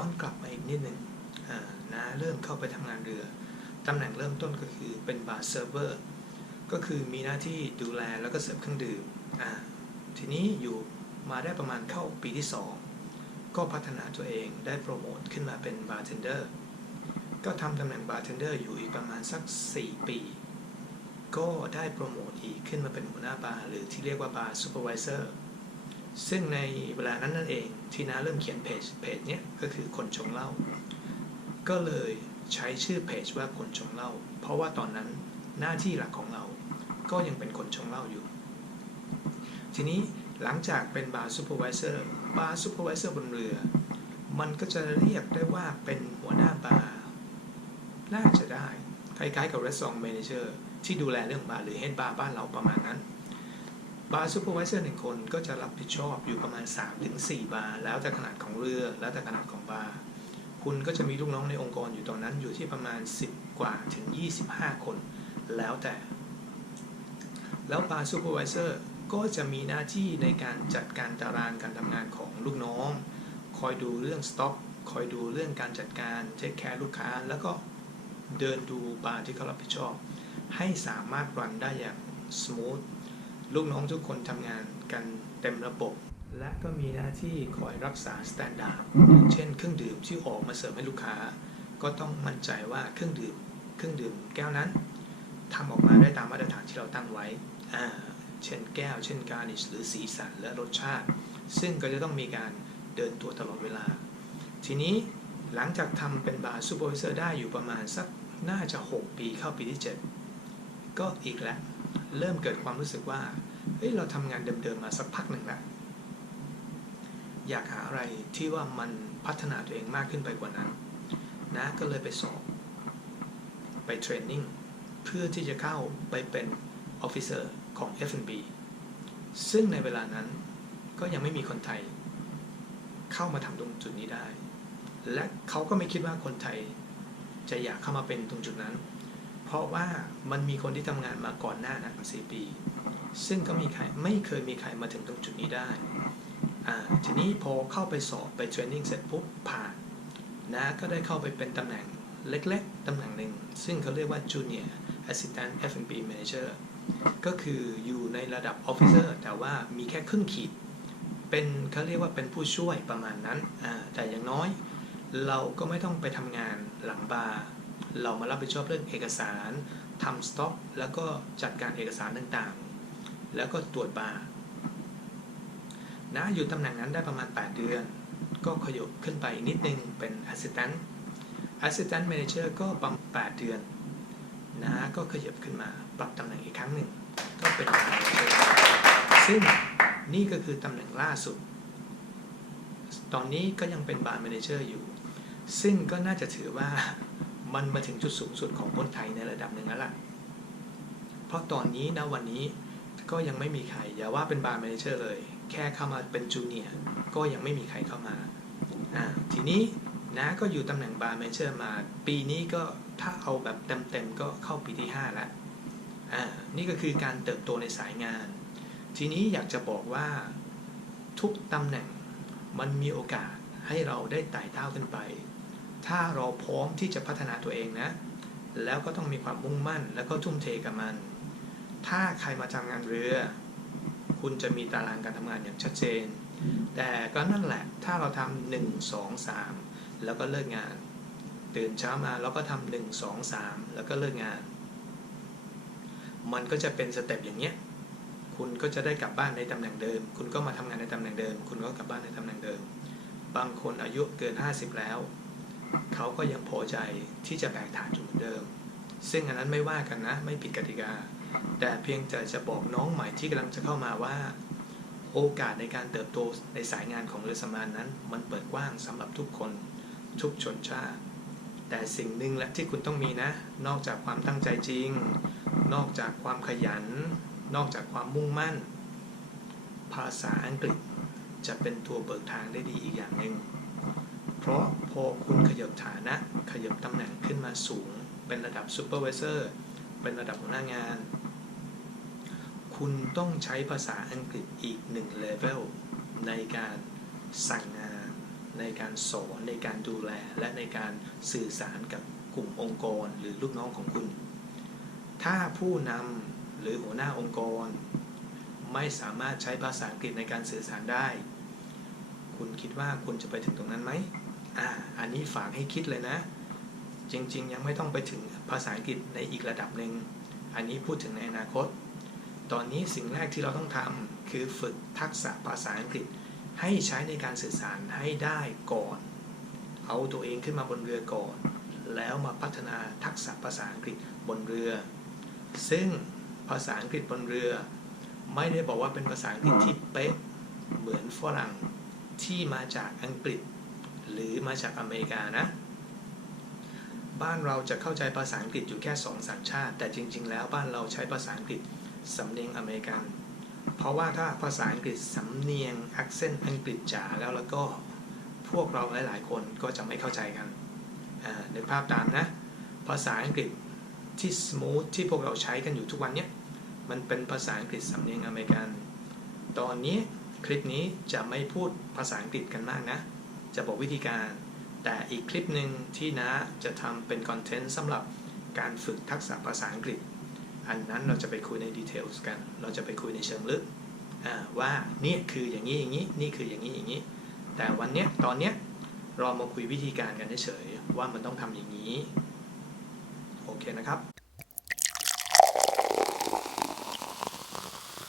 ย้อนกลับมาอีกนิดหนึ่งนะเริ่มเข้าไปทำงานเรือตำแหน่งเริ่มต้นก็คือเป็นบาร์เซิร์ฟเวอร์ก็คือมีหน้าที่ดูแลแล้วก็เสิร์ฟเครื่องดื่มทีนี้อยู่มาได้ประมาณเข้าปีที่ 2 ก็พัฒนาตัวเองได้โปรโมทขึ้นมาเป็นบาร์เทนเดอร์ก็ทำตำแหน่งบาร์เทนเดอร์อยู่อีกประมาณสัก 4 ปี ก็ได้โปรโมทอีกขึ้นมาเป็นหัวหน้าบาร์หรือที่เรียกว่าบาร์ซูเปอร์วิเซอร์ ซึ่งในเวลานั้นนั่นเองที่นาเริ่มเขียนเพจเพจเนี้ยก็คือคนชงเหล้าก็เลยใช้ชื่อเพจว่าคนชงเหล้าเพราะว่าตอนนั้นหน้าที่หลักของเราก็ยังเป็นคนชงเหล้าอยู่ ทีนี้หลังจากเป็นบาร์ซูเปอร์วิเซอร์บาร์ซูเปอร์วิเซอร์บนเรือ มันก็จะเรียกได้ว่าเป็นหัวหน้าบาร์น่าจะได้ คล้ายๆกับ restaurant manager ที่ดูแลเรื่องบาร์หรือ head bar บ้านเราประมาณนั้น บาร์ซูเปอร์วิเซอร์หนึ่งคนก็จะรับผิดชอบอยู่ประมาณ 3-4 บาร์แล้วแต่ขนาดของเรือ แล้วแต่ขนาดของบาร์คุณก็จะมีลูกน้องในองค์กรอยู่ตรงนั้นอยู่ที่ประมาณ 10 กว่าถึง 25 คน แล้วแต่ แล้วบาร์ซูเปอร์วิเซอร์ก็จะมีหน้าที่ในการจัดการตารางการทำงานของลูกน้อง คอยดูเรื่องสต็อก คอยดูเรื่องการจัดการเทคแคร์ลูกค้า แล้วก็เดินดูบาร์ที่เขารับผิดชอบ ให้สามารถรันได้อย่างส o t h ลูกน้องทุกคนทำงานกันเต็มระบบ และก็มีหน้าที่คอยรักษาสแตนดาร์ดอย่างเช่นเครื่องดื่มที่ออกมาเสิร์ฟให้ลูกค้า ก็ต้องมั่นใจว่าเครื่องดื่ม เครื่องดื่มแก้วนั้นทำออกมาได้ตามมาตรฐานที่เราตั้งไว้อ่าเช่นแก้ว เช่นการนิชหรือสีสันและรสชาติ ซึ่งก็จะต้องมีการเดินตัวตลอดเวลา ทีนี้หลังจากทำเป็นบาร์ซูเปอร์วิเซอร์ได้อยู่ประมาณสักน่าจะ 6 ปีเข้าปีที่ 7 ก็อีกแล้ว เริ่มเกิดความรู้สึกว่าเฮ้ยเราทำงานเดิมๆมาสักพักหนึ่งแล้วอยากหาอะไรที่ว่ามันพัฒนาตัวเองมากขึ้นไปกว่านั้นนะก็เลยไปสอบ ไปเทรนนิ่งเพื่อที่จะเข้าไปเป็นออฟฟิเซอร์ของ F&B ซึ่งในเวลานั้นก็ยังไม่มีคนไทย เข้ามาทำตรงจุดนี้ได้ และเขาก็ไม่คิดว่าคนไทยจะอยากเข้ามาเป็นตรงจุดนั้น เพราะว่ามันมีคนที่ทำงานมาก่อนหน้านั้นสี่ปี ซึ่งก็มีใครไม่เคยมีใครมาถึงตรงจุดนี้ได้ ทีนี้พอเข้าไปสอบไปเทรนนิ่งเสร็จปุ๊บผ่านนะก็ได้เข้าไปเป็นตำแหน่งเล็กๆ ตำแหน่งหนึ่ง ซึ่งเขาเรียกว่า Junior Assistant F&B Manager ก็คืออยู่ในระดับ Officer แต่ว่ามีแค่ครึ่งขีด เป็นเขาเรียกว่าเป็นผู้ช่วยประมาณนั้น แต่อย่างน้อย เราก็ไม่ต้องไปทำงานหลังบาร์ เรามารับผิดชอบเรื่องเอกสารทำสต็อก แล้วก็จัดการเอกสารต่างๆ แล้วก็ตรวจบาร์นะอยู่ตำแหน่งนั้นได้ประมาณ 8 เดือน ก็ขยบขึ้นไปนิดนึงเป็น Assistant Assistant Manager ก็ประมาณ 8 เดือนนะก็ขยับขึ้นมาปรับตำแหน่งอีกครั้งหนึ่ง ก็เป็น ซึ่งนี่ก็คือตำแหน่งล่าสุด ตอนนี้ก็ยังเป็นบาร์แมเนเจอร์อยู่ ซึ่งก็น่าจะถือว่า มันมาถึงจุดสูงสุดของคนไทยในระดับหนึ่งแล้วล่ะ เพราะตอนนี้นะวันนี้ก็ยังไม่มีใคร อย่าว่าเป็นบาร์แมเนเจอร์เลย แค่เข้ามาเป็นจูเนียร์ก็ยังไม่มีใครเข้ามาอ่าทีนี้นะก็อยู่ตำแหน่งบาร์แมเนเจอร์มา ปีนี้ก็ถ้าเอาแบบเต็มๆก็เข้าปีที่5แล้วอ่านี่ก็คือการเติบโตในสายงาน ทีนี้อยากจะบอกว่าทุกตำแหน่งมันมีโอกาสให้เราได้ไต่เต้าขึ้นไป ถ้าเราพร้อมที่จะพัฒนาตัวเองนะ แล้วก็ต้องมีความมุ่งมั่น แล้วก็ทุ่มเทกับมัน ถ้าใครมาทำงานเรือ คุณจะมีตารางการทำงานอย่างชัดเจน แต่ก็นั่นแหละถ้าเราทำหนึ่งสองสามแล้วก็เลิกงาน ตื่นเช้ามาแล้วก็ทำหนึ่งสองสามแล้วก็เลิกงาน มันก็จะเป็นสเต็ปอย่างเนี้ยคุณก็จะได้กลับบ้านในตำแหน่งเดิม คุณก็มาทำงานในตำแหน่งเดิม คุณก็กลับบ้านในตำแหน่งเดิม บางคนอายุเกิน 50 แล้ว เขาก็ยังพอใจที่จะแบกฐานอยู่เหมือนเดิม ซึ่งอันนั้นไม่ว่ากันนะ ไม่ผิดกติกา แต่เพียงแต่จะบอกน้องใหม่ที่กำลังจะเข้ามาว่า โอกาสในการเติบโตในสายงานของเรือสำราญนั้น มันเปิดกว้างสำหรับทุกคนทุกชนชาติ แต่สิ่งหนึ่งแหละที่คุณต้องมีนะ นอกจากความตั้งใจจริง นอกจากความขยัน นอกจากความมุ่งมั่น ภาษาอังกฤษจะเป็นตัวเบิกทางได้ดีอีกอย่างหนึ่ง เพราะพอคุณขยับฐานะ ขยับตำแหน่งขึ้นมาสูง เป็นระดับซูเปอร์วิเซอร์เป็นระดับหัวหน้างาน คุณต้องใช้ภาษาอังกฤษอีกหนึ่งเลเวลในการสั่งงาน ในการสอนในการดูแล และในการสื่อสารกับกลุ่มองค์กรหรือลูกน้องของคุณ ถ้าผู้นำหรือหัวหน้าองค์กร ไม่สามารถใช้ภาษาอังกฤษในการสื่อสารได้ คุณคิดว่าคุณจะไปถึงตรงนั้นไหม อ่าอันนี้ฝากให้คิดเลยนะ จริงๆ ยังไม่ต้องไปถึงภาษาอังกฤษในอีกระดับหนึ่ง อันนี้พูดถึงในอนาคต ตอนนี้สิ่งแรกที่เราต้องทำคือฝึกทักษะภาษาอังกฤษให้ใช้ในการสื่อสารให้ได้ก่อน เอาตัวเองขึ้นมาบนเรือก่อน แล้วมาพัฒนาทักษะภาษาอังกฤษบนเรือ ซึ่งภาษาอังกฤษบนเรือ ไม่ได้บอกว่าเป็นภาษาอังกฤษที่เป๊ะเหมือนฝรั่งที่มาจากอังกฤษ หรือมาจากอเมริกานะ บ้านเราจะเข้าใจภาษาอังกฤษอยู่แค่สองสัญชาติ แต่จริง ๆ แล้วบ้านเราใช้ภาษาอังกฤษสำเนียงอเมริกัน เพราะว่าถ้าภาษาอังกฤษสำเนียง accent อังกฤษจ๋าแล้วแล้วก็พวกเราหลายๆ คนก็จะไม่เข้าใจกันนึกภาพตามนะ ภาษาอังกฤษที่ smooth ที่พวกเราใช้กันอยู่ทุกวันเนี้ยมันเป็นภาษาอังกฤษสำเนียงอเมริกัน ตอนนี้คลิปนี้จะไม่พูดภาษาอังกฤษกันมากนะ จะบอกวิธีการ แต่อีกคลิปหนึ่งที่นะจะทำเป็นคอนเทนต์สำหรับการฝึกทักษะภาษาอังกฤษ อันนั้นเราจะไปคุยในดีเทลกัน เราจะไปคุยในเชิงลึกว่านี่คืออย่างนี้อย่างนี้ นี่คืออย่างนี้อย่างนี้ แต่วันเนี้ยตอนเนี้ยเรามาคุยวิธีการกันเฉยๆว่ามันต้องทำอย่างนี้ โอเคนะครับ